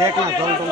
দেখ না জল টল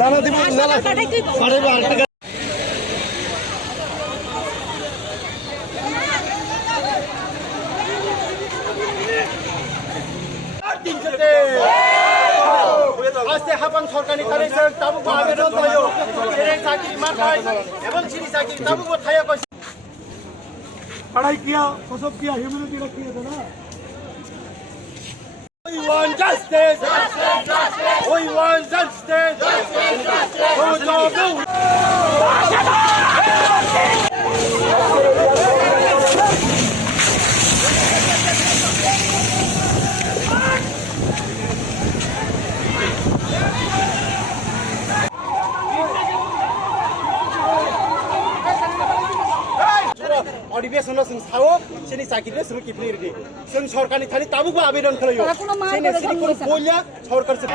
নানা দিব নালা পাঠাইবো আরেকটা আজকে হাপান সরকারি থানায় তাবুক আবেদন থয়ো এর চাকরি মার ভাই এবং সিরি চাকরি তাবুক থায়া কইছে पढ़ाई किया वो सब किया ह्यूमैनिटी रखी है ना We want justice. We want justice. अधिवेशन साओ सेनि चाकरी सुरु किफिनि रेडी जों सरकारनि थानि ताबुको आवेदन खालायो सेनि सिनि कोन बोलिया सरकार से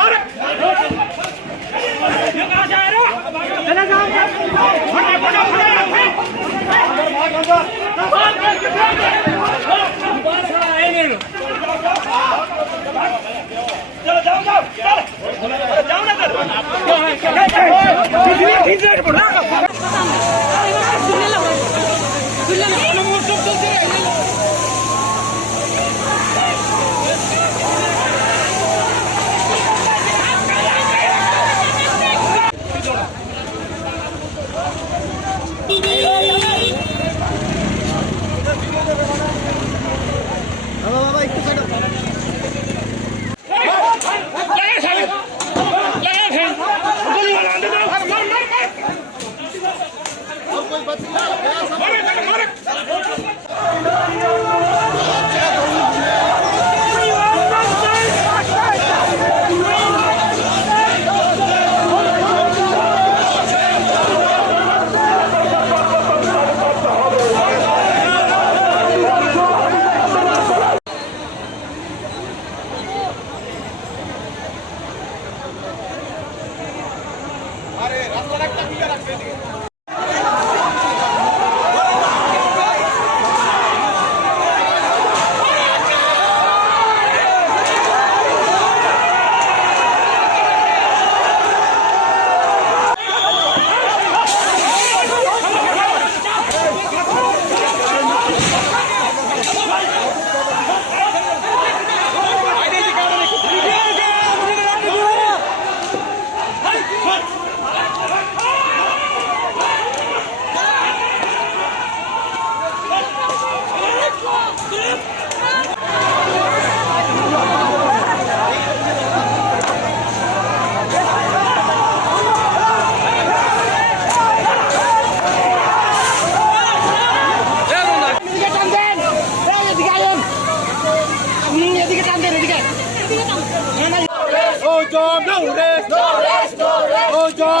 Marek!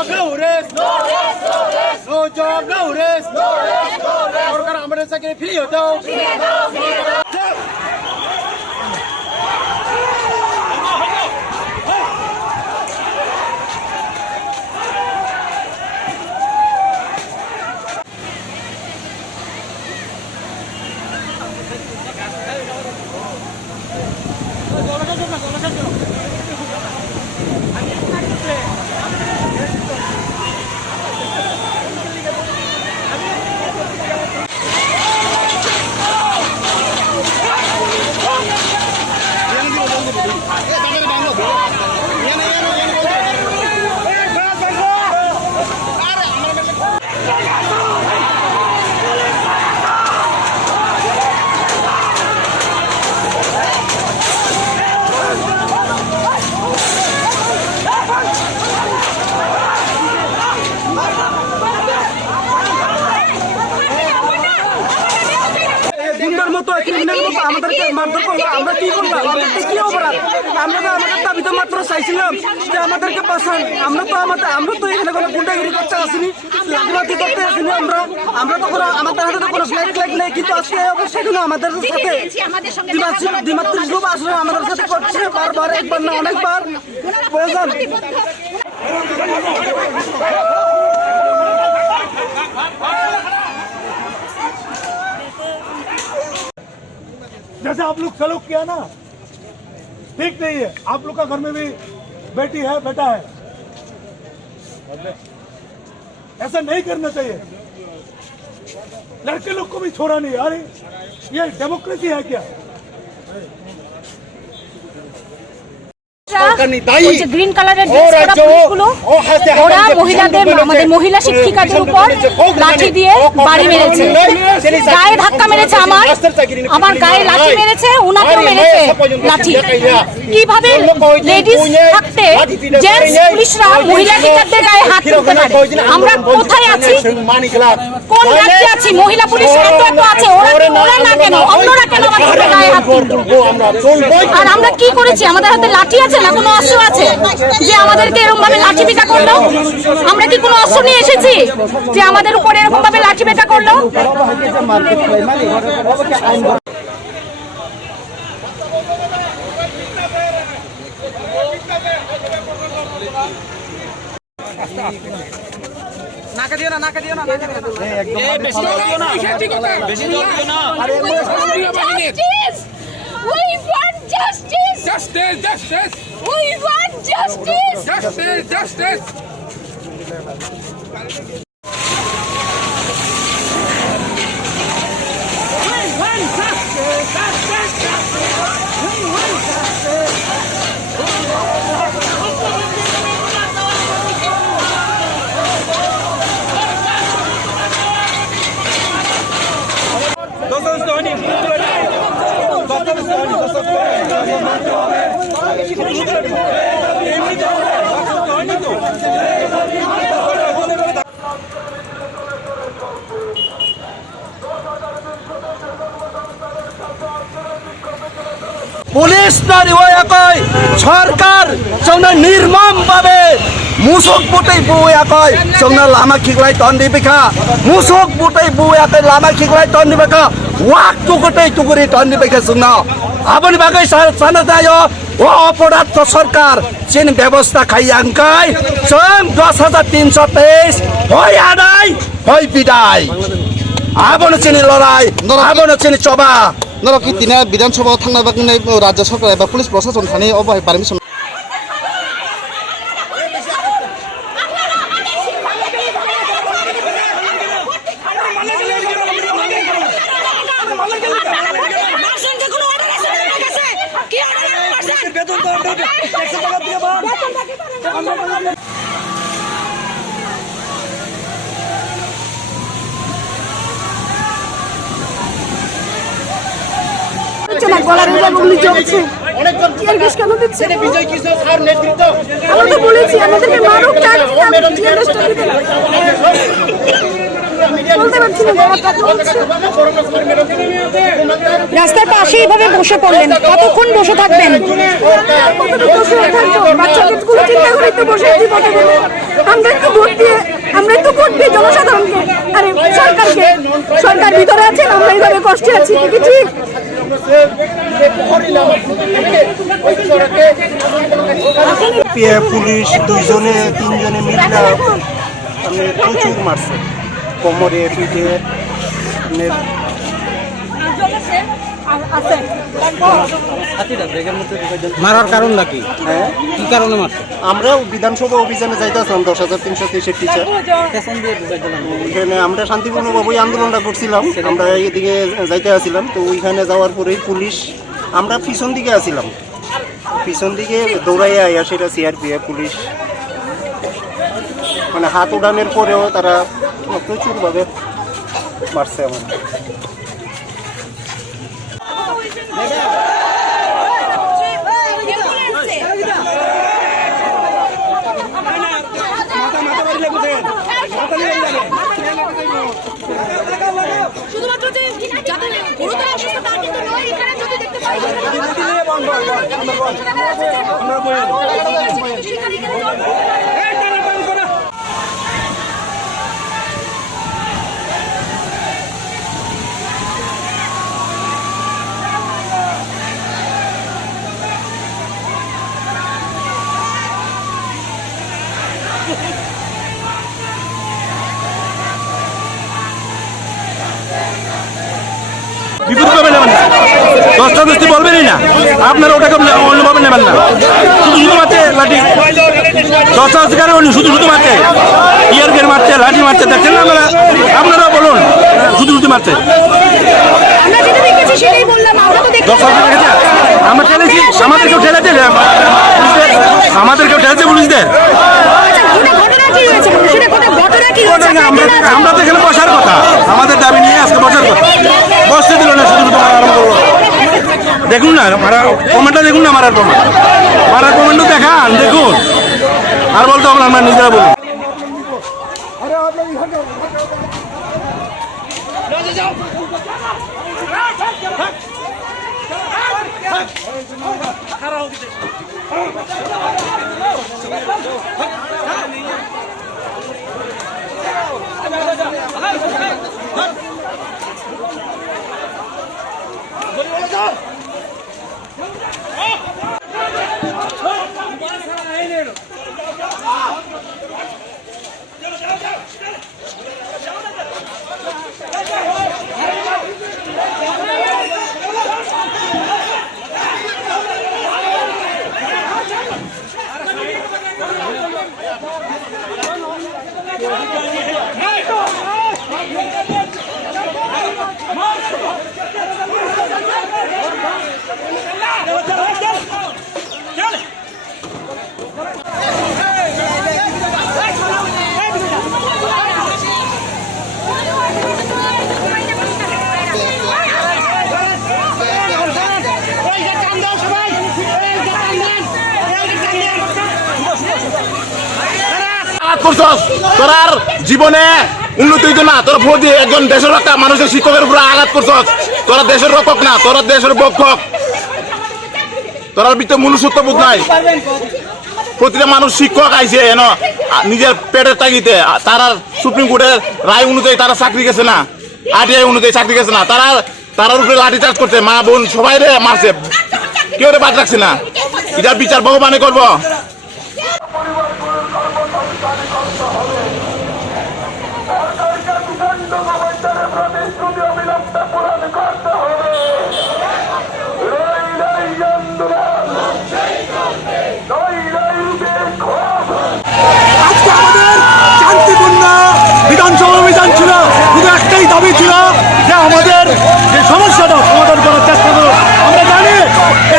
job, no rest. No job, no rest. সরকার আমাদের চাকরি ফিরিয়ে দাও। আমাদেরকে মারধর করলো, আমরা কি করলাম? আমাদেরকে কি অপরাধ? আমরা তো আমাদের দাবিতে মাত্র চাইছিলাম যে আমাদেরকে বাঁচান। আমরা তো এখানে কোনো গুন্ডাগিরি করতে আসিনি, লাঠি করতে আসিনি। আমরা তো কোনো আমাদের হাতে তো কোনো ফ্ল্যাগ নেই, কিন্তু আজকে এই অবস্থায় কিন্তু আমাদের সাথে দ্বিমাত্রিক রূপ আসলে আমাদের সাথে করছে বারবার, একবার না অনেকবার। প্রয়োজন जैसे आप लोग सलूक किया ना, ठीक नहीं है। आप लोग का घर में भी बेटी है, बेटा है, ऐसा नहीं करना चाहिए। लड़के लोग को भी छोड़ा नहीं। अरे ये डेमोक्रेसी है क्या? গ্রিন কালারের ড্রেস পরা পুলিশগুলো ওরা মহিলাদের, আমাদের মহিলা শিক্ষিকাদের উপর লাঠি দিয়ে বাড়ি মেরেছে, গায়ে ধাক্কা মেরেছে, আমার গায়ে লাঠি মেরেছে, উনাকেও মেরেছে লাঠি। কিভাবে লেডিস থাকতে জেন্টস পুলিশরা মহিলা টিচারদের গায়ে হাত তুলতে পারে? আমরা কোথায় আছি? কোন রাজ্যে আছি? মহিলা পুলিশ এত আছে, ওরা না কেন, অন্যরা কেন আমাদের গায়ে হাত তুলতো? আর আমরা কি করেছি? আমাদের হাতে লাঠি আছে না কোনো অস্ত্র আছে যে আমাদেরকে এরকম ভাবে লাঠি পেটা করলো? আমরা কি কোনো অস্ত্র নিয়ে এসেছি যে আমাদের উপরে এরকম ভাবে লাঠি পেটা করলো? নাকা দিও না, বেশি জোর দিও না। We want justice! Justice, justice! We want justice! Justice, justice! Police নারী ওই একই সরকার जोंनो निर्मम भावे मुसुक बुटै बुयाखै जोंनो लामा खिग्लाय तन्दिबेखा मुसुक बुटै बुयाखै लामा खिग्लाय तन्दिबेखा वाक तुगुटै तुगुरि तन्दिबेखा जोंनो आबनि बागै सानो जायो ओ अपराध सरकार जिन व्यवस्था खाइयांकै जों 10,323 হয় আদায় হয় বিদায় आबनो चिनि लड़ाई आबनो चिनि चबा नरकी दिना विधानसभा थांना बागनै राज्य सरकार एबा पुलिस प्रशासन थाने अबहाय पारमिशन বিজয় কিশোর স্যার নেতৃত্ব আমরা তো বলেছি আমাদেরকে মারুক রাস্তার পাশে এইভাবে বসে পড়লেন, কতক্ষণ বসে থাকবেন? আমরা একটু ভোট দিয়ে জনসাধারণকে আরে সরকারকে, সরকার ভিতরে আছেন, আমরা এইভাবে কষ্টে আছি কি ঠিক? পুলিশ দুইজনে তিনজনে মিলে প্রচুর মারছে, কোমরে পিঠে। মারার কারণ নাকি? হ্যাঁ, কি কারণে মারছে? আমরাও বিধানসভা অভিযানে যাইতেছিলাম 10,363 এখানে আমরা শান্তিপূর্ণভাবে আন্দোলনটা করছিলাম। আমরা এদিকে যাইতে আসছিলাম, তো ওইখানে যাওয়ার পরেই পুলিশ, আমরা পিছন দিকে আসছিলাম, পিছন দিকে দৌড়াইয়া আইয়া সেটা সিআরপিএফ পুলিশ মানে হাত উড়ানোর পরেও তারা প্রচুরভাবে মারছে আমার। শুধুমাত্র যে যাদের গুরুতর অসুস্থ তার কিন্তু নয়, এখানে যদি দেখতে পাই বিপদ করবেন না, দশটা দশটি বলবেনই না, আপনারা ওটাকে অন্যভাবে নেবেন না। শুধু মারছে লাঠি, দশটা দশটি অন্য শুধু মারছে, ইয়ার গের মারছে, লাঠি মারছে, দেখছেন না আপনারা? আপনারা বলুন শুধু মারছে। আমরা ঠেলেছি, আমাদেরকেও ঠেলেছে, পুলিশদের। আমরা তো এখানে বসার কথা, আমাদের দাবি নিয়ে আজকে বসার কথা, বসতে দিল না, শুধু আরম্ভ করবো। দেখুন না কমেন্টটা, দেখুন না মারার কমেন্টও দেখান, দেখুন। আর বলতে হবে আমরা নিজেরা বলুন। তোর জীবনে উন্নতি হইতো না, তোর ভোট দিয়ে একজন দেশের রক্ষা মানুষের শিক্ষকের উপরে আঘাত করছস। তোরা দেশের রক্ষক না, তোরা দেশের বক্ষক। তোরার ভিতরে মনুষ্যত্ব বোধ নাই। প্রতিটা মানুষ শিক্ষক আইছে এন নিজের পেটের তাগিতে, তারা সুপ্রিম কোর্টের রায় অনুযায়ী তারা চাকরি গেছে না, আরটিআই অনুযায়ী চাকরি গেছে না, তারার উপরে লাঠি চার্জ করছে, মা বোন সবাই রে মারছে, কেউ রে বাদ রাখছে না। এটার বিচার ভগবানে করবো। আজকে আমাদের শান্তিপূর্ণ বিধানসভা অভিযান ছিল, শুধু একটাই দাবি ছিল যে আমাদের যে সমস্যাটা সমাধান করার চেষ্টা করো। আমরা জানি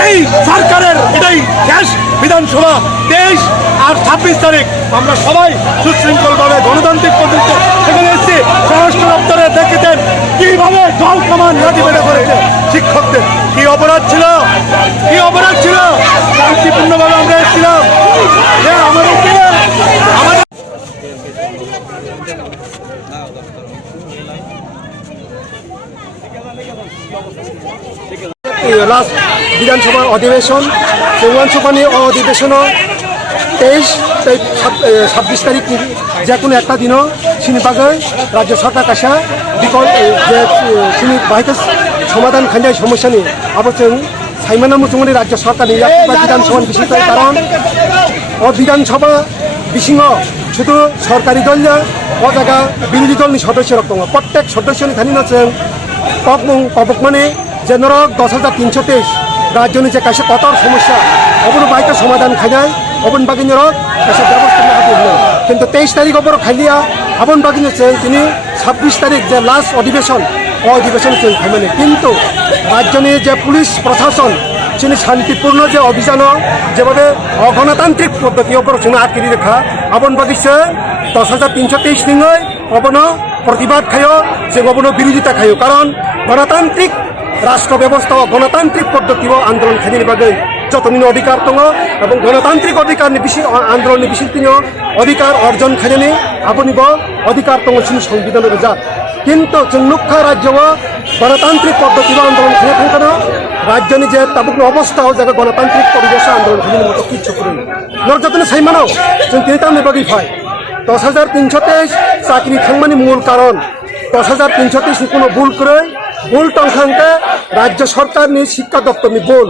এই সরকারের এটাই শেষ বিধানসভা, 23 আর 26 তারিখ আমরা সবাই সুশৃঙ্খলভাবে গণতান্ত্রিক পদ্ধতিতে সেখানে এসেছি। স্বরাষ্ট্র দপ্তরে দেখেছেন কিভাবে জল কামান লাঠি পেটা করেছে শিক্ষকদের। কি অপরাধ ছিল, কি অপরাধ ছিল? শান্তিপূর্ণভাবে আমরা এসেছিলাম। আমাদেরকে লাস্ট বিধানসভার অধিবেশন, বিধানসভা নিয়ে অধিবেশনও 26 তারিখ যে কোনো একটা দিনও সিনিবাগে রাজ্য সরকার কাছে বিকল যে সিনি বাহিতে সমাধান খাঞ্জায় সমস্যা নিয়ে আবার সাইমানা মুসুমনি রাজ্য সরকারनि বিধানসভা বিষয় কারণ বিধানসভা বিসিङ শুধু সরকারি দল ও জায়গা বিরোধী দলनि সদস্য রকম প্রত্যেক সদস্যनि থানিनो जों पबक माने যে নরক 10,323 রাজ্যनि যে কাছে কতর সমস্যা অবন বাইতে সমাধান খাইনায় অবন বাগি নরক কাছে ব্যবস্থা না হাতে হলো কিন্তু 23 তারিখ অবর খাইলিয়া অবন বাগি তিনি 26 তারিখ যে লাস্ট অধিবেশন जों खाइमाने কিন্তু রাজ্যनि যে পুলিশ প্রশাসন যিনি শান্তিপূর্ণ যে অভিযান যেভাবে অগণতান্ত্রিক পদ্ধতি ওপর जों आखिरी रेखा अबन बागिसे 10,323 दिनै अबन प्रतिबाद खायो जों अबन विरोधिता खायो कारण गणतान्त्रिक राष्ट्र व्यवस्था गणतान्त्रिक पद्धति आंदोलन खाइनि बागै जतनि अधिकार दङ এবং गणतान्त्रिक अधिकारनि विषय आंदोलननि विषय अधिकार अर्जन खाइनि आबनिब अधिकार दङ जोंनि संविधान रोजा কিন্তু जों नुखा राज्य गणतान्त्रिक पद्धति आंदोलन खाइनि थांखानो राज्यनि जे ताबुकनि अवस्था जायगा गणतान्त्रिक परिवेश आंदोलन खाइनि मत किच्छु करेन नर जतनि साइमानो जों तिनिटानि बागै फाय 10,323 চাকরি খাংमानि मूल कारण 10,323 কোনো ভুল করে ভুল টংখাংকে রাজ্য সরকারनि শিক্ষা দপ্তরनि ভুল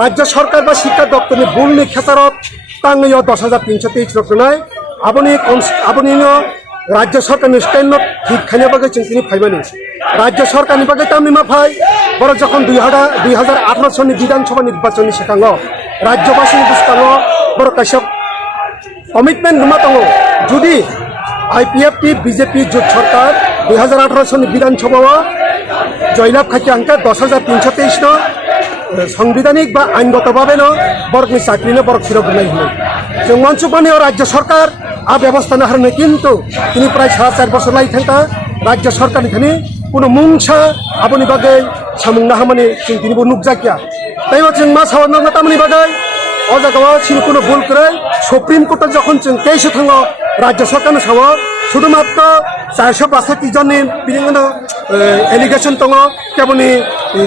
রাজ্য সরকার বা শিক্ষা দপ্তরनि ভুলनि খেসারত তাंगैयो 10,323 রকনাय आबनि राज्य सरकारनि स्टैंड ठीक खाने बागै जों तिनि फाइमानि राज्य सरकारनि बागै तामनि मा फाय बर जखन 2018 सननि विधानसभा निर्वाचननि सिगाङाव राज्यबासिनि बुस्थाङाव बर काश्यप कमिटमेंट नुमा दङ जुदि आईपीएफटी बीजेपी जुट सरकार 2018 सननि विधानसभायाव जयलाभ खाइते आंका 10,323 न संविधानिक बा आईनगत भावे न बरकनि चाकरिनो बरक फिरत होनाय हलो जों मनसुकमानि राज्य सरकार आ व्यवस्था न हारनो किन्तु तिनि प्राय 4.5 बছर लाई थांका राज्य सरकारनि थानि कुनो मुंसा आबनि बागै सामुंना हामानि जों तिनिबो नुकजाकिया ताइबो जों मा सावनांगौ तामनि बागै ओ जायगायाव सिनि कुनो भुल करे सुप्रीम कोर्ट जखन जों केस थाङो राज्य सरकारनि साव शुधुमात्र 462 जननि बिदिनो एलिगेशन दङ केबनि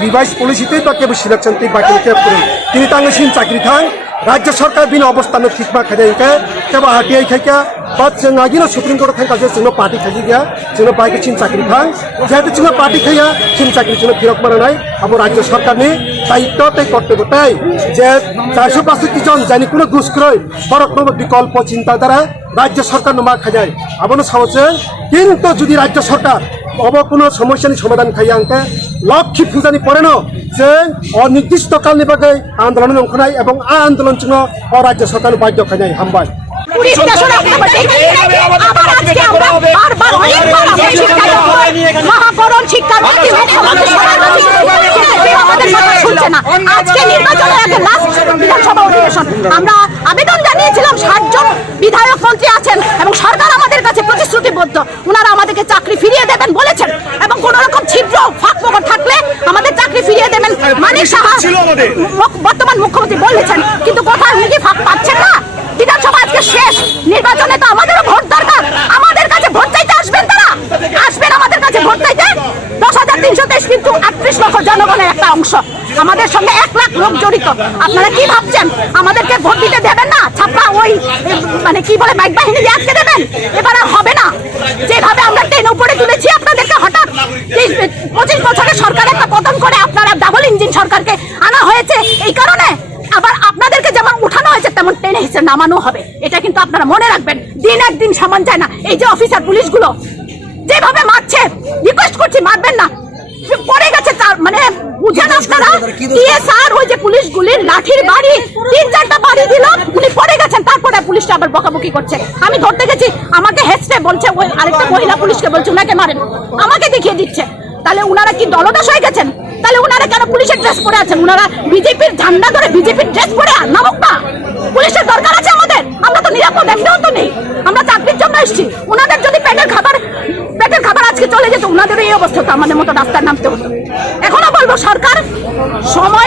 रिवाइज पलिसि बा केबो सिलेक्शन बाकी केब करे तिनि तांगसिन चाकरि थां राज्य सरकार बिन अवस्था में ठीक खाइके केवल आरटीआई खाइका बट जों आगिनो सुप्रीम कोर्ट थांका जो पार्टी खाई गया जो बाइक चिन चाकरी थां जेहेतु जो पार्टी खाइया चिन चाकरी जो फिरक मानाय अब राज्य सरकार नि दायित्व तै कर्तव्य तै जे 462 जन जानी कुनो घुसखोर फरक विकल्प चिंता द्वारा राज्य सरकार नमा खाइजाय आबनो सावसे किन्तु जुदि राज्य सरकार अब कोनो समस्यानि समाधान खाइया अंके लक्ष्मी पूजानि परेन जे अनिर्दिष्ट कालनि बागै आन्दोलन ओंखारनाय एवं आ आन्दोलन जों राज्य सरकार बाध्य खाइनाय हामबाय महाकरण शिक्षा বিধানসভা অধিবেশন আমরা আবেদন জানিয়েছিলাম 60 জন বিধায়ক মন্ত্রী আছেন এবং সরকার আমাদের কাছে প্রতিশ্রুতিবদ্ধ ওনারা আমাদেরকে চাকরি ফিরিয়ে দেবেন বলেছেন এবং কোন রকম ছিদ্র ফাঁক ফোকর থাকলে আমাদের চাকরি ফিরিয়ে দেবেন মানিক সাহা বর্তমান মুখ্যমন্ত্রী বলেছেন কিন্তু কোথায় উনি কি ফাঁক পাচ্ছেন না বিধানসভা আজকে শেষ নির্বাচনে তো আমাদেরও ভোট দরকার আমাদের কাছে ভোট চাইতে আসবেন তারা আসবেন আমাদের কাছে ভোট চাইতে 10,323 কিন্তু 38 লক্ষ জনগণের একটা অংশ আমাদের সঙ্গে 1 লাখ লোক জড়িত আপনারা কি ভাবছেন আমাদেরকে ভোট দিতে দেবেন না ছাপা ওই মানে কি বলে বাইক বাহিনী দিয়ে আটকে দেবেন এবার আর হবে না যেভাবে আমরা টেনে উপরে তুলেছি আপনাদেরকে হঠাৎ 25 বছরের সরকার একটা পতন করে আপনারা ডাবল ইঞ্জিন সরকারকে আনা হয়েছে এই কারণে আবার আপনাদেরকে যেমন উঠানো হয়েছে তেমন টেনে হিসেবে নামানো হবে এটা কিন্তু আপনারা মনে রাখবেন দিন একদিন সমান যায় না এই যে অফিসার পুলিশগুলো যেভাবে মারছে রিকোয়েস্ট করছি মারবেন না পড়ে গেছে তার মানে বুঝেন আপনারা টিএসআর ওই যে পুলিশগুলির লাঠির বাড়ি 3-4টা বাড়ি দিল উনি পড়ে গেছেন তারপরে পুলিশটা আবার বকাবকি করছে আমি ধরতে গেছি আমাকে হেসতে বলছে ওই আরেকটা মহিলা পুলিশকে বলছে ওনাকে মারেন আমাকে দেখিয়ে দিচ্ছে তাহলে ওনারা কি দলদাস হয়ে গেছেন তাহলে ওনারা কেন পুলিশের ড্রেস পরে আছেন ওনারা বিজেপির ঝান্ডা ধরে বিজেপির ড্রেস পরে নামক না পুলিশের দরকার আছে আমাদের আমরা তো নিরাপদ একদম তো নেই আমরা চাকরির জন্য এসেছি ওনাদের যদি পেটের খাবার আজকে চলে যেত ওনাদের এই অবস্থা তো আমাদের মতো রাস্তায় নামতে হতো এখনো বলবো সরকার সময়